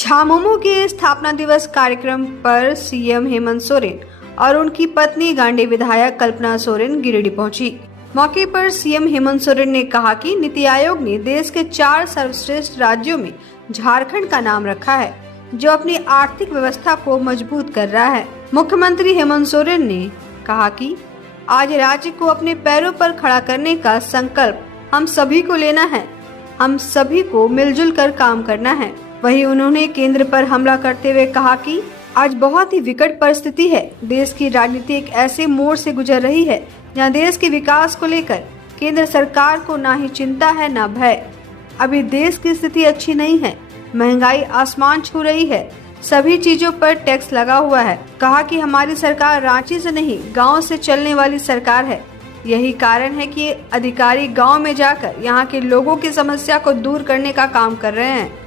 झामुमो के स्थापना दिवस कार्यक्रम पर सीएम हेमंत सोरेन और उनकी पत्नी गांडी विधायक कल्पना सोरेन गिरिडीह पहुंची। मौके पर सीएम हेमंत सोरेन ने कहा कि नीति आयोग ने देश के 4 सर्वश्रेष्ठ राज्यों में झारखंड का नाम रखा है, जो अपनी आर्थिक व्यवस्था को मजबूत कर रहा है। मुख्यमंत्री हेमंत सोरेन ने कहा कि आज राज्य को अपने पैरों पर खड़ा करने का संकल्प हम सभी को लेना है, हम सभी को मिलजुल कर काम करना है। वहीं उन्होंने केंद्र पर हमला करते हुए कहा कि आज बहुत ही विकट परिस्थिति है। देश की राजनीति एक ऐसे मोड़ से गुजर रही है जहां देश के विकास को लेकर केंद्र सरकार को ना ही चिंता है ना भय। अभी देश की स्थिति अच्छी नहीं है, महंगाई आसमान छू रही है, सभी चीजों पर टैक्स लगा हुआ है। कहा कि हमारी सरकार रांची से नहीं गाँव से चलने वाली सरकार है। यही कारण है कि अधिकारी गांव में जाकर यहां के लोगों की समस्या को दूर करने का काम कर रहे हैं।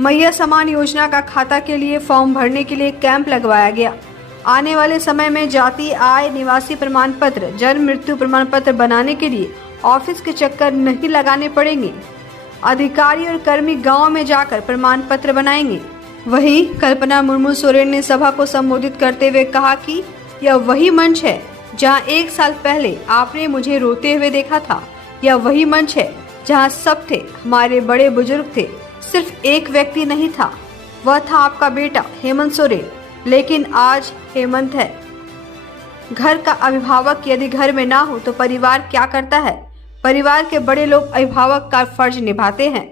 मैया समान योजना का खाता के लिए फॉर्म भरने के लिए कैंप लगवाया गया। आने वाले समय में जाति, आय, निवासी प्रमाण पत्र, जन्म मृत्यु प्रमाण पत्र बनाने के लिए ऑफिस के चक्कर नहीं लगाने पड़ेंगे। अधिकारी और कर्मी गांव में जाकर प्रमाण पत्र बनाएंगे। वहीं कल्पना मुर्मू सोरेन ने सभा को संबोधित करते हुए कहा कि यह वही मंच है जहां 1 साल पहले आपने मुझे रोते हुए देखा था। यह वही मंच है जहां सब थे, हमारे बड़े बुजुर्ग थे। सिर्फ एक व्यक्ति नहीं था, वह था आपका बेटा हेमंत सोरेन। लेकिन आज हेमंत है। घर का अभिभावक यदि घर में ना हो तो परिवार क्या करता है? परिवार के बड़े लोग अभिभावक का फर्ज निभाते हैं।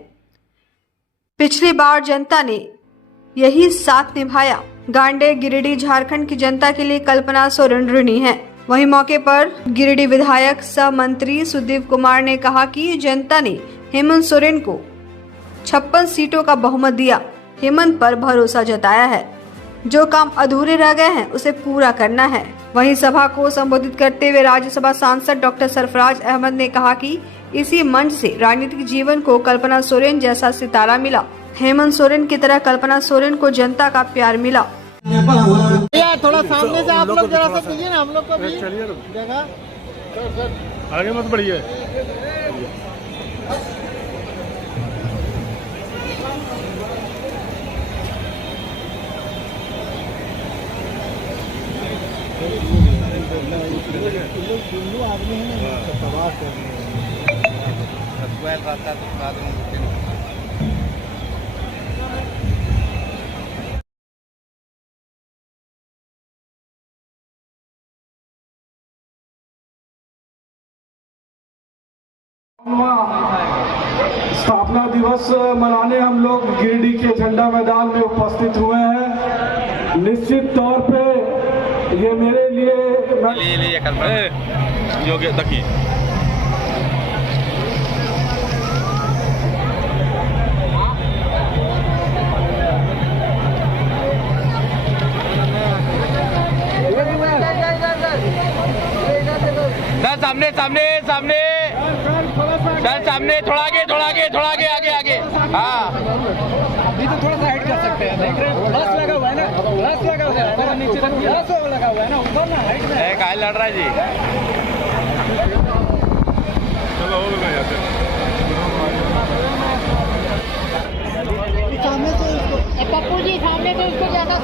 पिछली बार जनता ने यही साथ निभाया। गांडे गिरिडीह झारखंड की जनता के लिए कल्पना सोरेन ऋणी है। वहीं मौके पर गिरिडीह विधायक सह मंत्री सुदीप कुमार ने कहा कि जनता ने हेमंत सोरेन को 56 सीटों का बहुमत दिया। हेमंत पर भरोसा जताया है। जो काम अधूरे रह गए हैं उसे पूरा करना है। वहीं सभा को संबोधित करते हुए राज्यसभा सांसद डॉक्टर सरफराज अहमद ने कहा कि इसी मंच से राजनीतिक जीवन को कल्पना सोरेन जैसा सितारा मिला। हेमंत सोरेन की तरह कल्पना सोरेन को जनता का प्यार मिला। थोड़ा सामने से आप लोग जरा सा कीजिए ना, हम लोग को भी जगह आगे मत बढ़िए। आदमी है स्थापना दिवस मनाने हम लोग गिरिडीह के झंडा मैदान में उपस्थित हुए हैं। निश्चित तौर पे ये मेरे लिए योग्य देखिए सामने सामने सामने सर, सामने थोड़ा आगे आगे। हाँ, अभी तो थोड़ा सा हाइट कर सकते हैं। देख रहे हैं ग्लास लगा हुआ है ना, ग्लास लगा हुआ है नीचे, ग्लास लगा हुआ है ना, ऊपर ना हाइट में काय लड़ रहा है जी। चलो सामने से पप्पू जी सामने तो इसको ज्यादा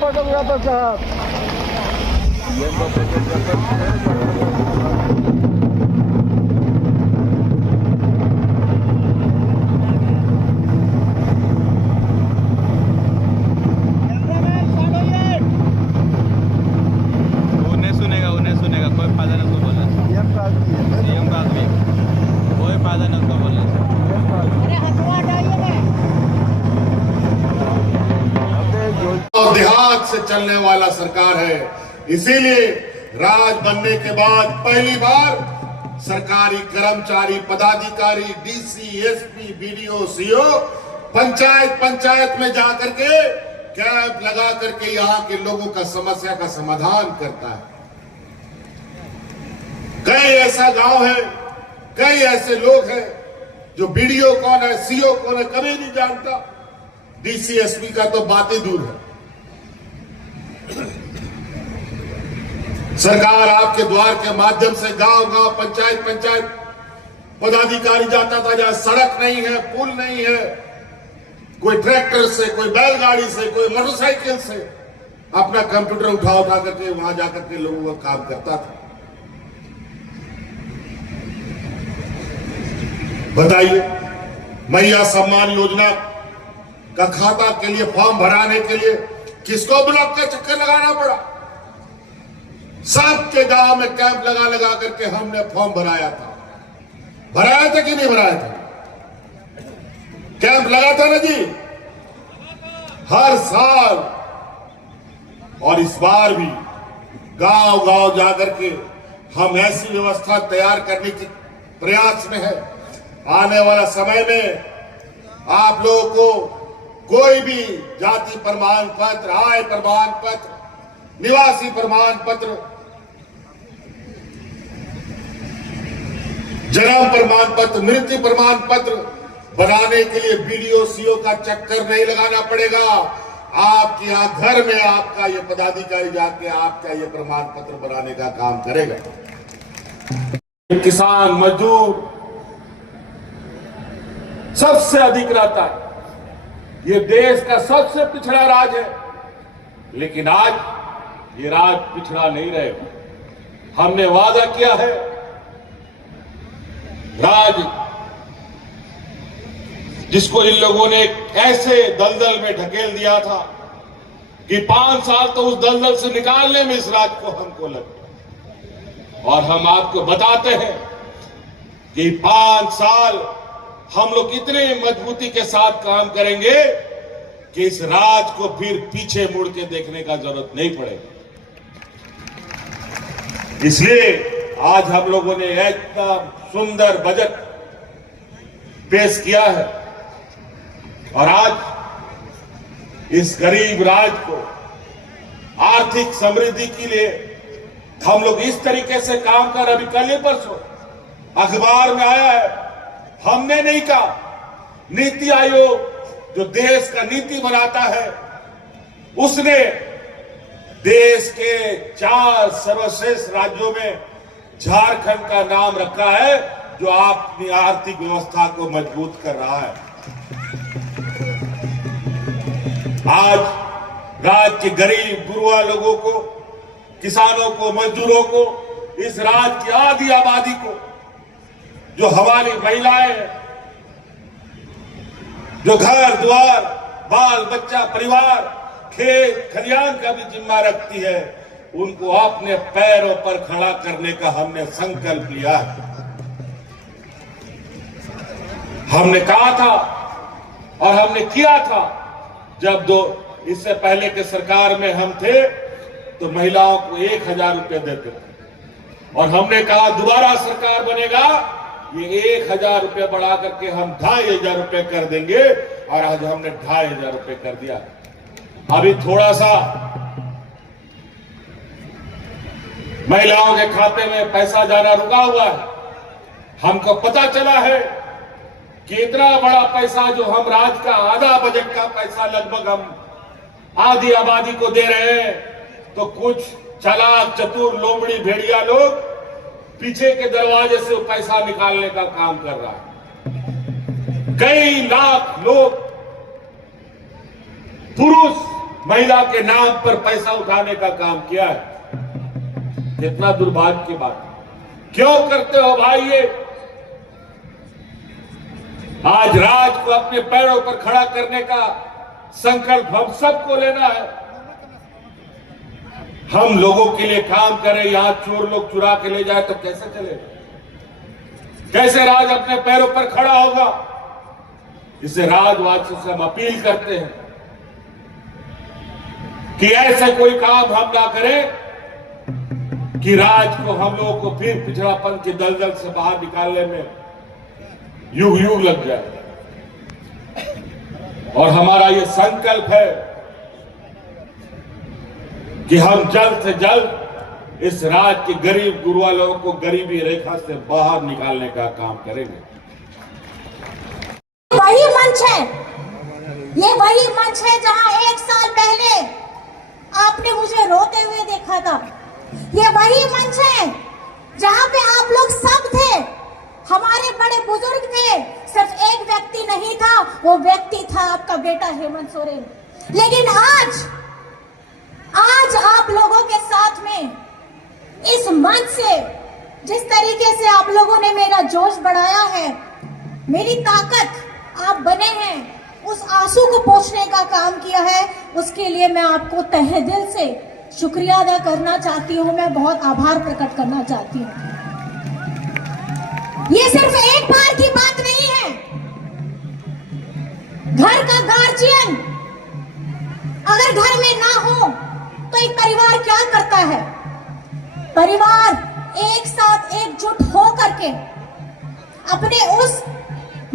फोटोग्राफर साहब सुनेगा कोई फायदा नहीं उसको बोलने से। सीएम का आदमी कोई फायदा नहीं उसको बोलने से। और देहात से चलने वाला सरकार है। इसीलिए राज बनने के बाद पहली बार सरकारी कर्मचारी, पदाधिकारी, DC, SP, BDO, CO panchayat में जाकर के कैंप लगा करके यहाँ के लोगों का समस्या का समाधान करता है। कई ऐसा गांव है, कई ऐसे लोग हैं जो बीडीओ कौन है, सीओ कौन है कभी नहीं जानता। डीसी, एसपी का तो बात ही दूर है। सरकार आपके द्वार के माध्यम से गांव पंचायत पदाधिकारी जाता था, जहां सड़क नहीं है, पुल नहीं है, कोई ट्रैक्टर से, कोई बैलगाड़ी से, कोई मोटरसाइकिल से अपना कंप्यूटर उठा करके वहां जाकर के लोगों का काम करता था। बताइए, मैया सम्मान योजना का खाता के लिए फॉर्म भराने के लिए किसको ब्लॉक का चक्कर लगाना पड़ा? सबके गांव में कैंप लगा करके हमने फॉर्म भराया था। भराया था कि नहीं भराया था? कैंप लगा था ना जी, हर साल। और इस बार भी गांव गांव जाकर के हम ऐसी व्यवस्था तैयार करने की प्रयास में है। आने वाला समय में आप लोगों को कोई भी जाति प्रमाण पत्र, आय प्रमाण पत्र, निवासी प्रमाण पत्र, जन्म प्रमाण पत्र, मृत्यु प्रमाण पत्र बनाने के लिए बीडीओ सीओ का चक्कर नहीं लगाना पड़ेगा। आपके यहाँ घर में आपका ये पदाधिकारी जाके आपका ये प्रमाण पत्र बनाने का काम करेगा। किसान मजदूर सबसे अधिक रहता है। ये देश का सबसे पिछड़ा राज्य है, लेकिन आज ये राज्य पिछड़ा नहीं रहेगा। हमने वादा किया है, राज्य जिसको इन लोगों ने ऐसे दलदल में ढकेल दिया था कि 5 साल तो उस दलदल से निकालने में इस राज्य को हमको लग गया। और हम आपको बताते हैं कि 5 साल हम लोग इतने मजबूती के साथ काम करेंगे कि इस राज को फिर पीछे मुड़ के देखने का जरूरत नहीं पड़ेगा। इसलिए आज हम लोगों ने इतना सुंदर बजट पेश किया है और आज इस गरीब राज्य को आर्थिक समृद्धि के लिए हम लोग इस तरीके से काम कर, अभी कल ही परसों अखबार में आया है, हमने नहीं कहा, नीति आयोग जो देश का नीति बनाता है उसने देश के 4 सर्वश्रेष्ठ राज्यों में झारखंड का नाम रखा है, जो अपनी आर्थिक व्यवस्था को मजबूत कर रहा है। आज राज्य के गरीब गुरुआ लोगों को, किसानों को, मजदूरों को, इस राज्य की आधी आबादी को, जो हमारी महिलाएं हैं, जो घर द्वार, बाल बच्चा, परिवार, खेत खलियान का भी जिम्मा रखती है, उनको अपने पैरों पर खड़ा करने का हमने संकल्प लिया है। हमने कहा था और हमने किया था, जब इससे पहले के सरकार में हम थे तो महिलाओं को 1000 रुपये देते थे और हमने कहा दोबारा सरकार बनेगा, ये 1000 रुपये बढ़ा करके हम 2500 रुपये कर देंगे और आज हमने 2500 रुपये कर दिया। अभी थोड़ा सा महिलाओं के खाते में पैसा जाना रुका हुआ है। हमको पता चला है कि इतना बड़ा पैसा जो हम राज्य का आधा बजट का पैसा लगभग हम आधी आबादी को दे रहे हैं, तो कुछ चालाक चतुर लोमड़ी भेड़िया लोग पीछे के दरवाजे से पैसा निकालने का काम कर रहा है। कई लाख लोग पुरुष महिला के नाम पर पैसा उठाने का काम किया है। कितना दुर्भाग्य की बात है। क्यों करते हो भाई ये? आज राज्य को अपने पैरों पर खड़ा करने का संकल्प हम सबको लेना है। हम लोगों के लिए काम करें, यहां चोर लोग चुरा के ले जाए तो कैसे चलेगा? कैसे राज्य अपने पैरों पर खड़ा होगा? इसे राज्यवासियों से हम अपील करते हैं कि ऐसे कोई काम हम ना करें कि राज्य को, हम लोगों को फिर पिछड़ापन के दलदल से बाहर निकालने में युग युग लग जाए। और हमारा ये संकल्प है कि हम जल्द से जल्द इस राज्य के गरीब गुरुआ लोगों को गरीबी रेखा से बाहर निकालने का काम करेंगे। वही मंच है, ये वही मंच है जहां 1 साल पहले आपने मुझे रोते हुए देखा था। ये वही मंच है जहां पे आप लोग सब थे, हमारे बड़े बुजुर्ग थे, सिर्फ एक व्यक्ति नहीं था, वो व्यक्ति था आपका बेटा हेमंत सोरेन। लेकिन आज आप लोगों के साथ में इस मंच से जिस तरीके से आप लोगों ने मेरा जोश बढ़ाया है, मेरी ताकत आप बने हैं, उस आंसू को पोंछने का काम किया है, उसके लिए मैं आपको तहे दिल से शुक्रिया अदा करना चाहती हूँ। मैं बहुत आभार प्रकट करना चाहती हूँ। ये सिर्फ एक बार की बात नहीं है। घर का गार्जियन अगर घर में ना हो तो एक परिवार क्या करता है? परिवार एक साथ एकजुट हो करके अपने उस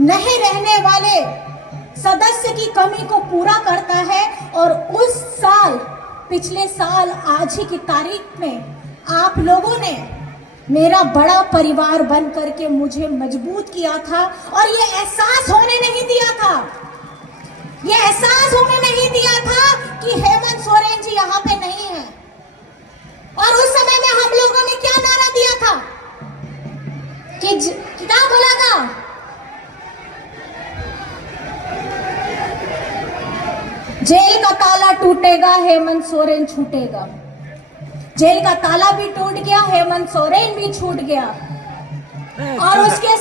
नहीं रहने वाले सदस्य की कमी को पूरा करता है। और उस साल, पिछले साल आज ही की तारीख में आप लोगों ने मेरा बड़ा परिवार बन करके मुझे मजबूत किया था और ये एहसास होने नहीं दिया था, ये एहसास होने नहीं दिया था कि हेमंत सोरेन जी यहाँ पे नहीं है। और उस समय में हम लोगों ने क्या नारा दिया था कि क्या बोला था? जेल का ताला टूटेगा, हेमंत सोरेन छूटेगा। जेल का ताला भी टूट गया, हेमंत सोरेन भी छूट गया। और उसके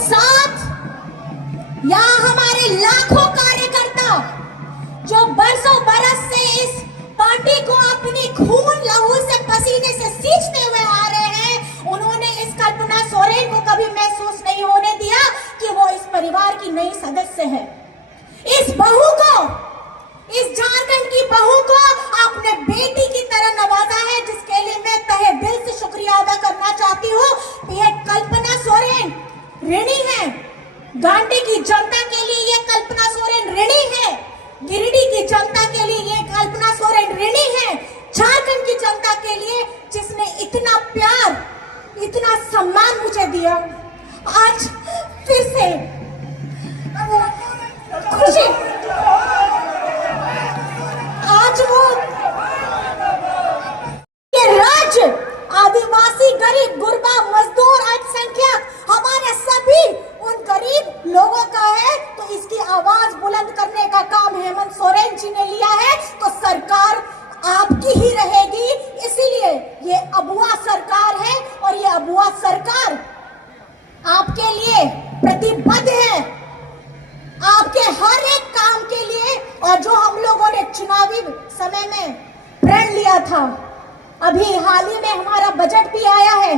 साथ यहाँ हमारे लाखों कार्यकर्ता जो बरसों बरस से इस पार्टी को अपनी खून लहू से पसीने से सींचते हुए आ रहे हैं, उन्होंने इस कल्पना सोरेन को कभी महसूस नहीं होने दिया कि वो इस परिवार की नई सदस्य है। इस बहू को, इस झारखंड की बहू को आपने बेटी की तरह नवाजा है, जिसके लिए मैं तहे दिल से शुक्रिया अदा करना चाहती हूँ। ये कल्पना सोरेन ऋणी है, गांडी की जनता के लिए ये कल्पना सोरेन ऋणी है, गिरिडीह की जनता के लिए ये कल्पना सोरेन ऋणी है, झारखंड की जनता के लिए जिसने इतना प्यार, इतना सम्मान मुझे दिया। आज फिर से खुशी, आज वो ये राज्य आदिवासी, गरीब, गुरबा, मजदूर, अल्पसंख्यक, हमारे सभी उन गरीब लोगों का है। तो इसकी आवाज बुलंद करने का काम हेमंत सोरेन जी ने लिया है, तो सरकार आपकी ही रहेगी। इसीलिए ये अबुआ सरकार है और ये अबुआ सरकार आपके लिए प्रतिबद्ध है, आपके हर एक काम के लिए। और जो हम लोगों ने चुनावी समय में प्रण लिया था, अभी हाल ही में हमारा बजट भी आया है।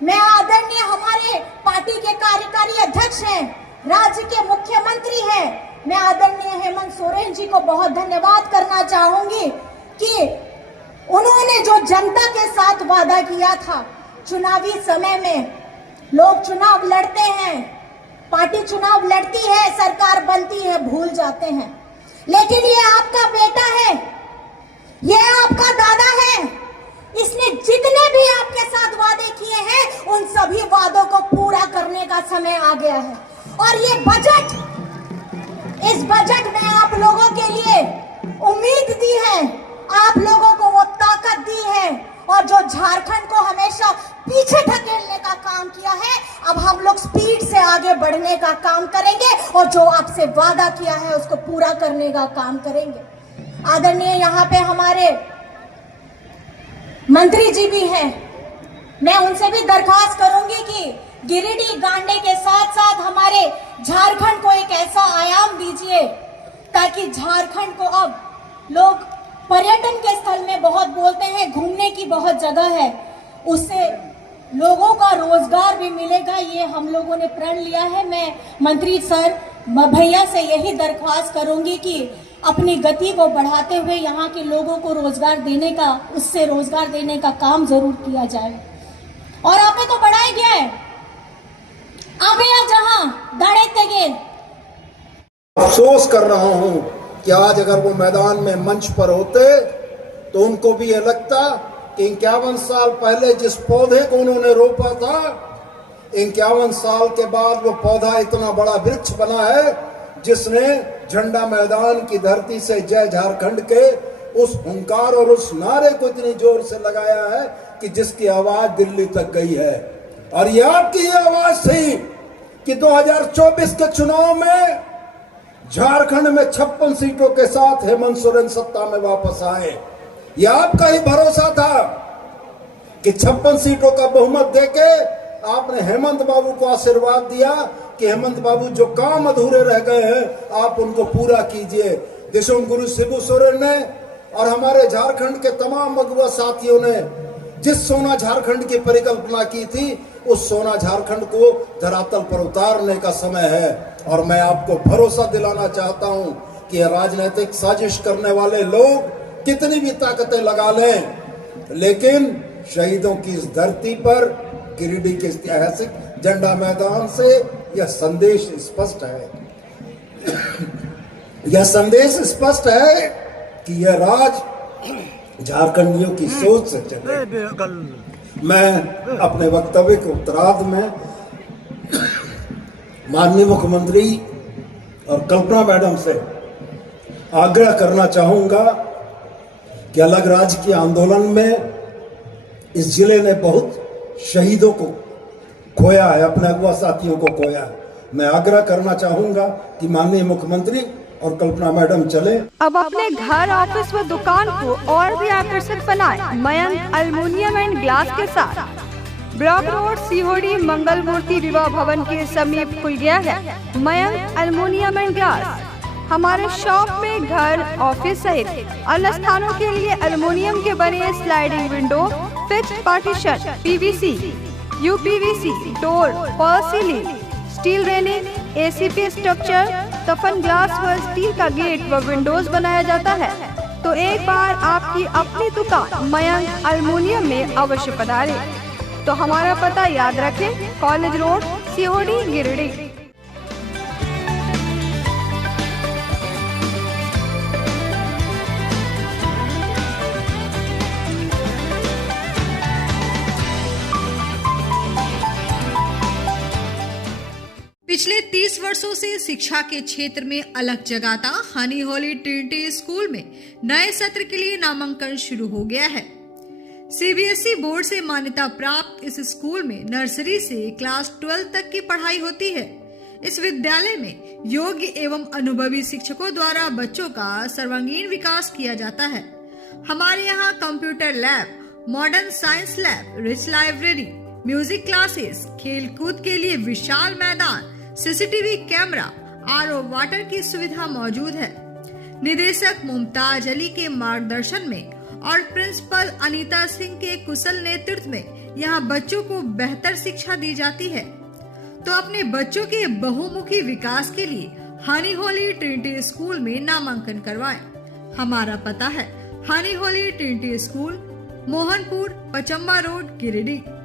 मैं आदरणीय हमारे पार्टी के कार्यकारी अध्यक्ष हैं, राज्य के मुख्यमंत्री हैं, मैं आदरणीय हेमंत सोरेन जी को बहुत धन्यवाद करना चाहूंगी कि उन्होंने जो जनता के साथ वादा किया था। चुनावी समय में लोग चुनाव लड़ते हैं, पार्टी चुनाव लड़ती है, सरकार बनती है, भूल जाते हैं। लेकिन ये आपका बेटा है, ये आपका दादा है, इसने जितने भी आपके साथ वादे किए हैं उन सभी वादों को पूरा करने का समय आ गया है। और ये बजट, इस बजट में आप लोगों के लिए उम्मीद दी है, आप लोगों को वो ताकत दी है। और जो झारखंड को हमेशा पीछे ढकेलने का काम किया है, अब हम लोग स्पीड से आगे बढ़ने का काम करेंगे और जो आपसे वादा किया है उसको पूरा करने का काम करेंगे। आदरणीय यहाँ पे हमारे मंत्री जी भी हैं, मैं उनसे भी दरखास्त करूंगी कि गिरिडीह, गांडे के साथ साथ हमारे झारखंड को एक ऐसा आयाम दीजिए ताकि झारखंड को अब लोग पर्यटन के स्थल में बहुत बोलते हैं, घूमने की बहुत जगह है, उससे लोगों का रोजगार भी मिलेगा। ये हम लोगों ने प्रण लिया है। मैं मंत्री सर भैया से यही दरख्वास्त करूंगी कि अपनी गति को बढ़ाते हुए यहाँ के लोगों को रोजगार देने का, उससे रोजगार देने का काम जरूर किया जाए। और आपे तो बढ़ाया गया है, आप यहाँ जहाँ दाड़े तेगे। अफसोस कर रहा हूं कि आज अगर वो मैदान में मंच पर होते तो उनको भी यह लगता कि 51 साल पहले जिस पौधे को उन्होंने रोपा था, 51 साल के बाद वो पौधा इतना बड़ा वृक्ष बना है जिसने झंडा मैदान की धरती से जय झारखंड के उस हुंकार और उस नारे को इतनी जोर से लगाया है कि जिसकी आवाज दिल्ली तक गई है। और ये आपकी आवाज थी कि 2024 के चुनाव में झारखंड में 56 सीटों के साथ हेमंत सोरेन सत्ता में वापस आए। ये आपका ही भरोसा था कि 56 सीटों का बहुमत देके आपने हेमंत बाबू को आशीर्वाद दिया कि हेमंत बाबू जो काम अधूरे रह गए हैं आप उनको पूरा कीजिए। दिशोम गुरु शिबू सोरेन ने और हमारे झारखंड के तमाम अगुवा साथियों ने जिस सोना झारखंड की परिकल्पना की थी उस सोना झारखंड को धरातल पर उतारने का समय है। और मैं आपको भरोसा दिलाना चाहता हूं कि राजनीतिक साजिश करने वाले लोग कितनी भी ताकतें लगा लें, लेकिन शहीदों की इस धरती पर गिरिडीह के ऐतिहासिक झंडा मैदान से यह संदेश स्पष्ट है, यह संदेश स्पष्ट है कि यह राज झारखंडियों की सोच से चले। मैं अपने वक्तव्य के उत्तरार्ध में माननीय मुख्यमंत्री और कल्पना मैडम से आग्रह करना चाहूंगा कि अलग राज्य के आंदोलन में इस जिले ने बहुत शहीदों को खोया है, अपने अगुआ साथियों को खोया है। मैं आग्रह करना चाहूंगा कि माननीय मुख्यमंत्री और कल्पना मैडम चले। अब अपने घर, ऑफिस व दुकान को और भी आकर्षक बनाएं मयंक एल्युमिनियम एंड ग्लास के साथ। ब्लॉक रोड सीहोड़ी मंगल मूर्ति विवाह भवन के समीप खुल गया है मयंक एल्युमिनियम एंड ग्लास। हमारे शॉप में घर, ऑफिस सहित अन्य स्थानों के लिए एल्युमिनियम के बने sliding window, fixed partition, PVC, UPVC, door, fall ceiling, steel railing, ACP structure, तफन ग्लास व स्टील का गेट व विंडोज बनाया जाता है। तो एक बार आपकी अपनी दुकान मयंक एल्युमिनियम में अवश्य पधारें। तो हमारा पता याद रखें, कॉलेज रोड, सीहोड़ी, गिरिडीह। पिछले 30 वर्षों से शिक्षा के क्षेत्र में अलग जगाता हनी होली ट्रिनिटी स्कूल में नए सत्र के लिए नामांकन शुरू हो गया है। सीबीएसई बोर्ड से मान्यता प्राप्त इस स्कूल में नर्सरी से क्लास 12 तक की पढ़ाई होती है। इस विद्यालय में योग्य एवं अनुभवी शिक्षकों द्वारा बच्चों का सर्वांगीण विकास किया जाता है। हमारे यहाँ computer lab, modern science lab, rich library, music classes, खेल कूद के लिए विशाल मैदान, सीसीटीवी कैमरा, आरओ वाटर की सुविधा मौजूद है। निदेशक मुमताज अली के मार्गदर्शन में और प्रिंसिपल अनीता सिंह के कुशल नेतृत्व में यहाँ बच्चों को बेहतर शिक्षा दी जाती है। तो अपने बच्चों के बहुमुखी विकास के लिए हनी होली ट्रिनिटी स्कूल में नामांकन करवाएं। हमारा पता है हनी Holy Trinity School, Mohanpur, Pachamba road, Giridih.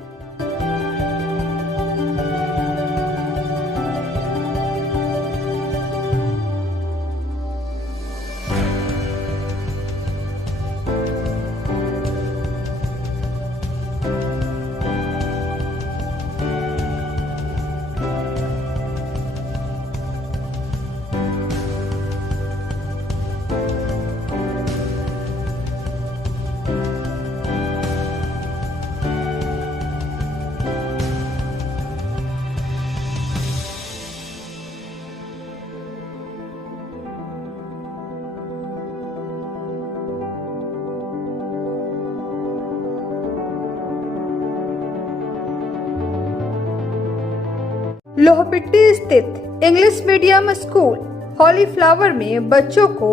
Lohpitti स्थित English medium school Holy Flower में बच्चों को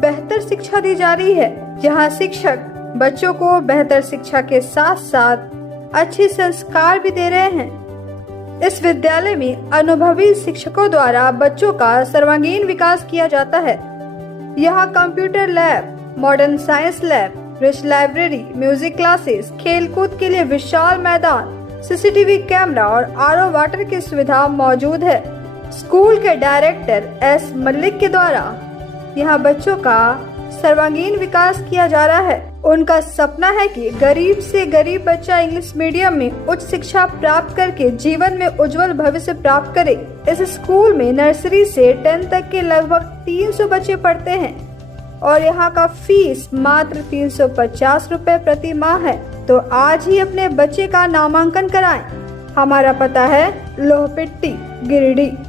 बेहतर शिक्षा दी जा रही है। यहाँ शिक्षक बच्चों को बेहतर शिक्षा के साथ साथ अच्छे संस्कार भी दे रहे हैं। इस विद्यालय में अनुभवी शिक्षकों द्वारा बच्चों का सर्वांगीण विकास किया जाता है। यहाँ computer lab, modern science lab, rich library, music classes, खेल कूद के लिए विशाल मैदान, सीसीटीवी कैमरा और आरओ वाटर की सुविधा मौजूद है। स्कूल के डायरेक्टर एस मलिक के द्वारा यहाँ बच्चों का सर्वांगीण विकास किया जा रहा है। उनका सपना है कि गरीब से गरीब बच्चा इंग्लिश मीडियम में उच्च शिक्षा प्राप्त करके जीवन में उज्जवल भविष्य प्राप्त करे। इस स्कूल में नर्सरी से 10 तक के लगभग 300 बच्चे पढ़ते हैं और यहाँ का फीस मात्र 350 रुपए प्रति माह है। तो आज ही अपने बच्चे का नामांकन कराएं। हमारा पता है लोहपिट्टी गिरिडीह।